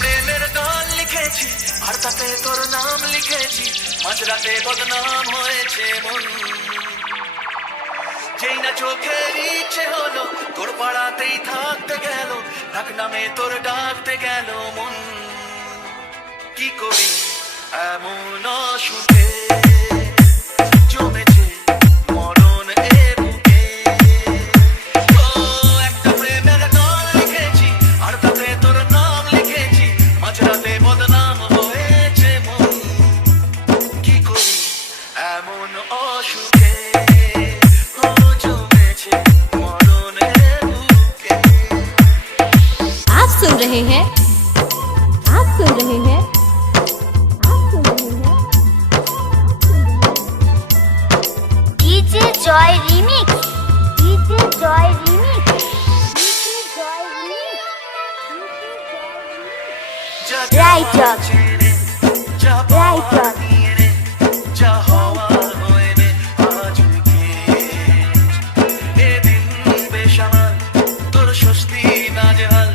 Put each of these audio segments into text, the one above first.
প্রেমের গান লিখেছি আর তাতে তোর নাম লিখেছি, মাঝরাতে বদনাম হয়েছে মন। যেই না চোখের ইচ্ছে হলো তোর পাড়াতেই থাকতে গেল, ডাক নামে তোর ডাকতে গেল মন। কি করি এমন অসুখে জমেছে মরণ এ বুকে। ও একটা প্রেমের গান লিখেছি আর তাতে তোর নাম লিখেছি, মাঝরাতে বদনাম হয়েছে মন। কি করি এমন অসুখে জমেছে মরণ এ বুকে। आप सुन रहे हैं DJ Joy Remix, DJ Joy Remix, Right up. Right up. যা হওয়ার হয়নি আজকে, এদিন বেসামাল তোর স্বস্তি নাজেহাল,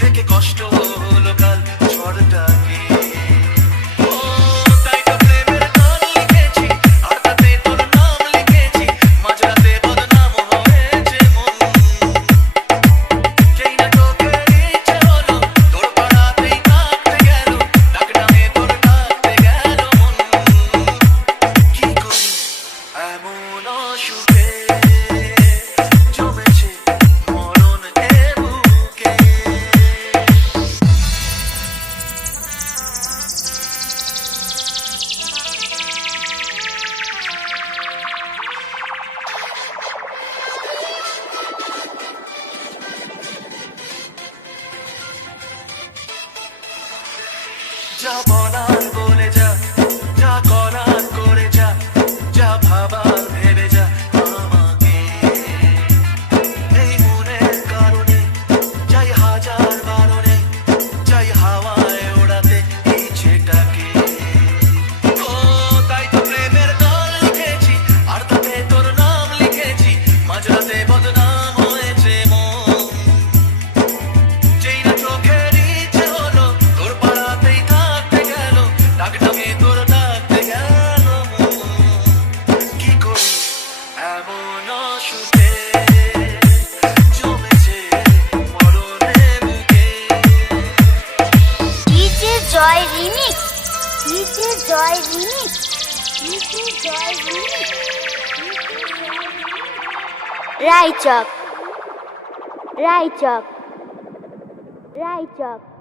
দেখে কষ্ট হলো কাল ঝড়টাকে। ও তাই তো প্রেমের গান লিখেছি আর তাতে তোর নাম লিখেছি, মাঝরাতে বদনাম হয়েছে মন। যেই না চোখের ইচ্ছে হলো তোর পাড়াতেই থাকতে গেল, ডাক নামে তোর ডাকতে গেল মন। কি করি এমন অসুখে জমেছে মরণ এ বুকে। যা বলার বলে যা, যা করার করে যা, যা ভাবার ভেবে যা আমাকে। এই মনের কারণে যাই হাজার বারণে, যাই হাওয়ায় ওড়াতে ইচ্ছেটাকে। ও তাই তো প্রেমের গান লিখেছি আর তাতে তোর নাম লিখেছি, মাঝরাতে বদনাম হয়েছে মন। যেই না চোখের ইচ্ছে হলো তোর পাড়াতেই থাকতে গেল, ডাক নামে তোর ডাকতে গেল মন। কি করি এমন অসুখে জমেছে মরণে বুকে। DJ Joy Remix, DJ Joy Remix, DJ Joy Remix, Right up, Right up, Right up.